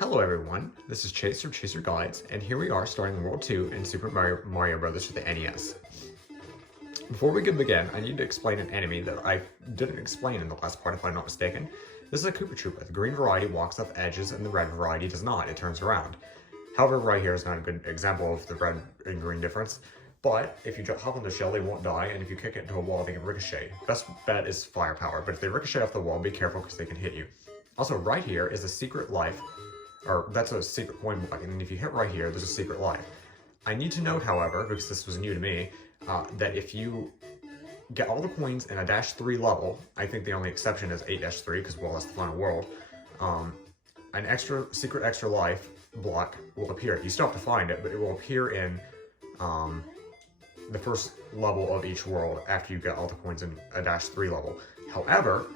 Hello everyone, this is Chase from Chaser Guides, and here we are starting World 2 in Super Mario Bros. For the NES. Before we can begin, I need to explain an enemy that I didn't explain in the last part if I'm not mistaken. This is a Koopa Troopa. The green variety walks off edges and the red variety does not, it turns around. However, right here is not a good example of the red and green difference, but if you hop on the shell they won't die, and if you kick it into a wall they can ricochet. Best bet is firepower, but if they ricochet off the wall, be careful because they can hit you. Also, right here is a secret life. Or that's a secret coin block, and if you hit right here, there's a secret life. I need to note, however, because this was new to me, that if you get all the coins in a -3 level, I think the only exception is 8-3, because, well, that's the final world, an secret extra life block will appear. You still have to find it, but it will appear in the first level of each world after you get all the coins in a -3 level. However,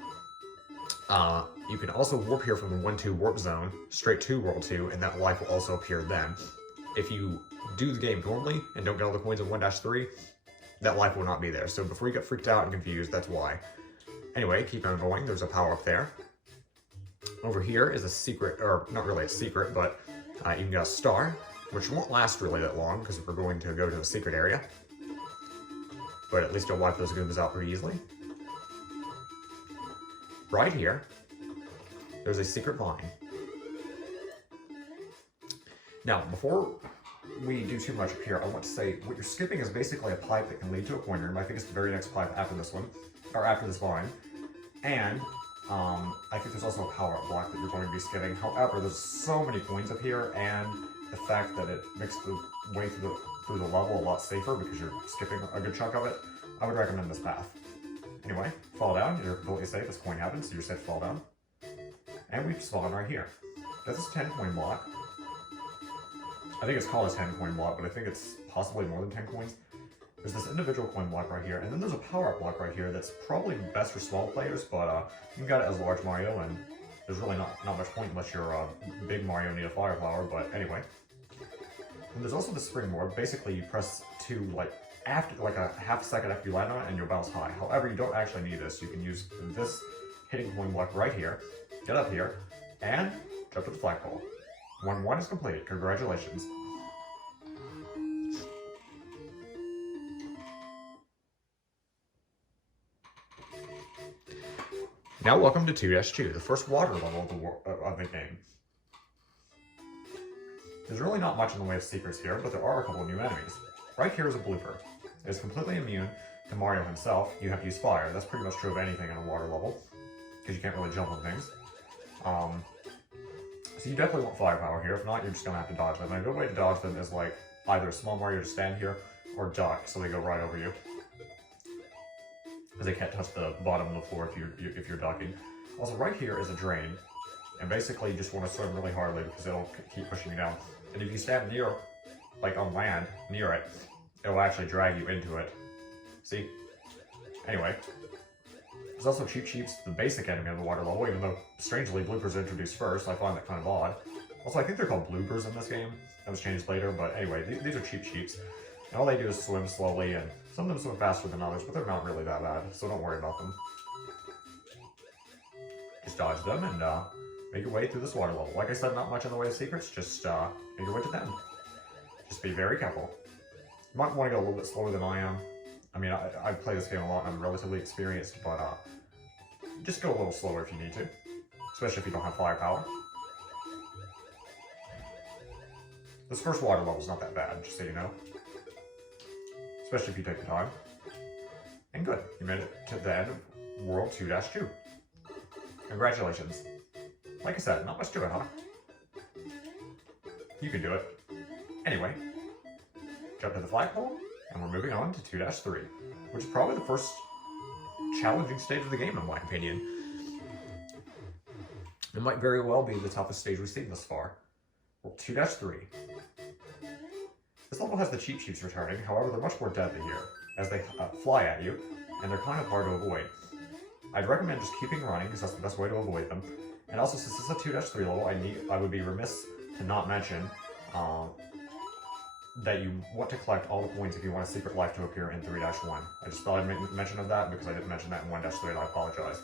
you can also warp here from the 1-2 warp zone straight to World 2, and that life will also appear then. If you do the game normally and don't get all the coins in 1-3, that life will not be there. So before you get freaked out and confused, that's why. Anyway, keep on going. There's a power up there. Over here is a secret, or not really a secret, but you can get a star, which won't last really that long because we're going to go to a secret area. But at least you'll wipe those Goombas out pretty easily. Right here, there's a secret vine. Now, before we do too much up here, I want to say what you're skipping is basically a pipe that can lead to a coin room. I think it's the very next pipe after this one, or after this vine. And I think there's also a power-up block that you're going to be skipping. However, there's so many coins up here, and the fact that it makes the way through the level a lot safer because you're skipping a good chunk of it, I would recommend this path. Anyway, fall down, you're completely safe, this coin happens, so you're safe to fall down. And we spawn right here. This is 10 coin block. I think it's called a 10 coin block, but I think it's possibly more than 10 coins. There's this individual coin block right here, and then there's a power-up block right here that's probably best for small players, but you can get it as large Mario, and there's really not much point unless you're big Mario and need a firepower, but anyway. And there's also the springboard. Basically, you press 2 after a half second after you land on it, and you'll bounce high. However, you don't actually need this. You can use this hitting coin block right here, get up here, and jump to the flagpole. 1-1 is completed. Congratulations. Now welcome to 2-2, the first water level of the game. There's really not much in the way of secrets here, but there are a couple of new enemies. Right here is a blooper. It is completely immune to Mario himself. You have to use fire. That's pretty much true of anything in a water level, because you can't really jump on things. So you definitely want firepower here. If not, you're just going to have to dodge them. And a good way to dodge them is either a small Mario to stand here, or duck, so they go right over you. Because they can't touch the bottom of the floor if you're ducking. Also, right here is a drain, and basically you just want to swim really hardly because it'll keep pushing you down. And if you stand near, on land, near it, it'll actually drag you into it. See? Anyway. There's also Cheep Cheeps, the basic enemy of the water level, even though, strangely, bloopers are introduced first. I find that kind of odd. Also, I think they're called bloopers in this game. That was changed later, but anyway, these are Cheep Cheeps. And all they do is swim slowly, and some of them swim faster than others, but they're not really that bad, so don't worry about them. Just dodge them and make your way through this water level. Like I said, not much in the way of secrets, just make your way to them. Just be very careful. You might want to go a little bit slower than I am. I mean, I play this game a lot and I'm relatively experienced, but just go a little slower if you need to, especially if you don't have firepower. This first water level is not that bad, just so you know. Especially if you take the time. And good, you made it to the end of World 2-2. Congratulations. Like I said, not much to it, huh? You can do it. Anyway, jump to the flagpole, and we're moving on to 2-3, which is probably the first challenging stage of the game, in my opinion. It might very well be the toughest stage we've seen thus far. Well, 2-3. This level has the Cheep Cheeps returning, however they're much more deadly here, as they fly at you, and they're kind of hard to avoid. I'd recommend just keeping running, because that's the best way to avoid them. And also, since this is a 2-3 level, I would be remiss to not mention that you want to collect all the coins if you want a secret life to appear in 3-1. I just thought I'd make mention of that because I didn't mention that in 1-3 and I apologize.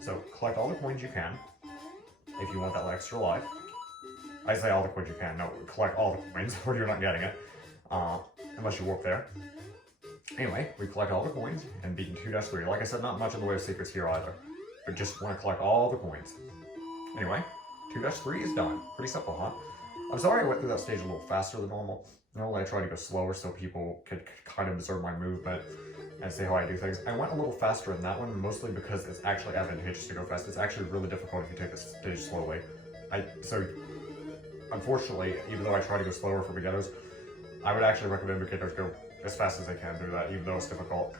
So collect all the coins you can if you want that extra life. I say all the coins you can. No, collect all the coins or you're not getting it. Unless you warp there. Anyway, we collect all the coins and beat in 2-3. Like I said, not much in the way of secrets here either. But just want to collect all the coins. Anyway, 2-3 is done. Pretty simple, huh? I'm sorry I went through that stage a little faster than normal. Normally I try to go slower so people could kind of observe my movement and see how I do things. I went a little faster in that one, mostly because it's actually advantageous to go fast. It's actually really difficult if you take this stage slowly. So, unfortunately, even though I try to go slower for beginners, I would actually recommend beginners go as fast as they can do that, even though it's difficult.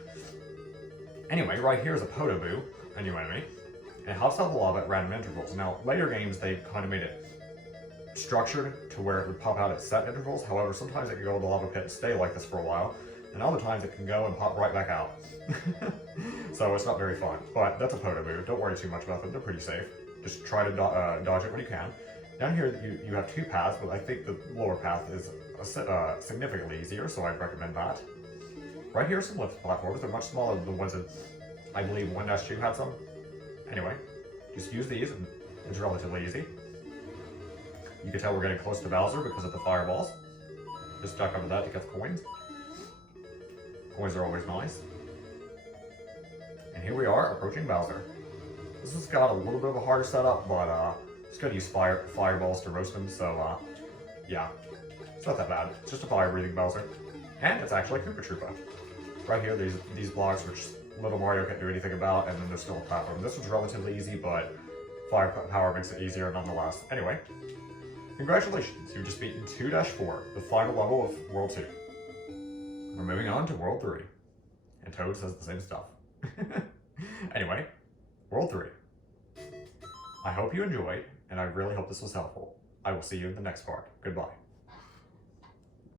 Anyway, right here is a Podoboo, a new enemy. And it hops out of the lava at random intervals. Now, later games, they kind of made it structured to where it would pop out at set intervals. However, sometimes it can go in the lava pit and stay like this for a while. And other times it can go and pop right back out. So it's not very fun. But that's a Podoboo. Don't worry too much about them. They're pretty safe. Just try to dodge it when you can. Down here, you have two paths, but I think the lower path is significantly easier, so I'd recommend that. Right here are some lift platforms. They're much smaller than the ones that I believe 1-2 had some. Anyway, just use these, and it's relatively easy. You can tell we're getting close to Bowser because of the fireballs. Just duck under that to get the coins. Coins are always nice. And here we are, approaching Bowser. This has got a little bit of a harder setup, but it's going to use fireballs to roast him, so yeah. It's not that bad. It's just a fire-breathing Bowser. And it's actually Koopa Troopa. Right here, these blocks, which little Mario can't do anything about, and then there's still a platform. This one's relatively easy, but fire power makes it easier nonetheless. Anyway, congratulations, you've just beaten 2-4, the final level of World 2. We're moving on to World 3. And Toad says the same stuff. Anyway, World 3. I hope you enjoyed, and I really hope this was helpful. I will see you in the next part. Goodbye.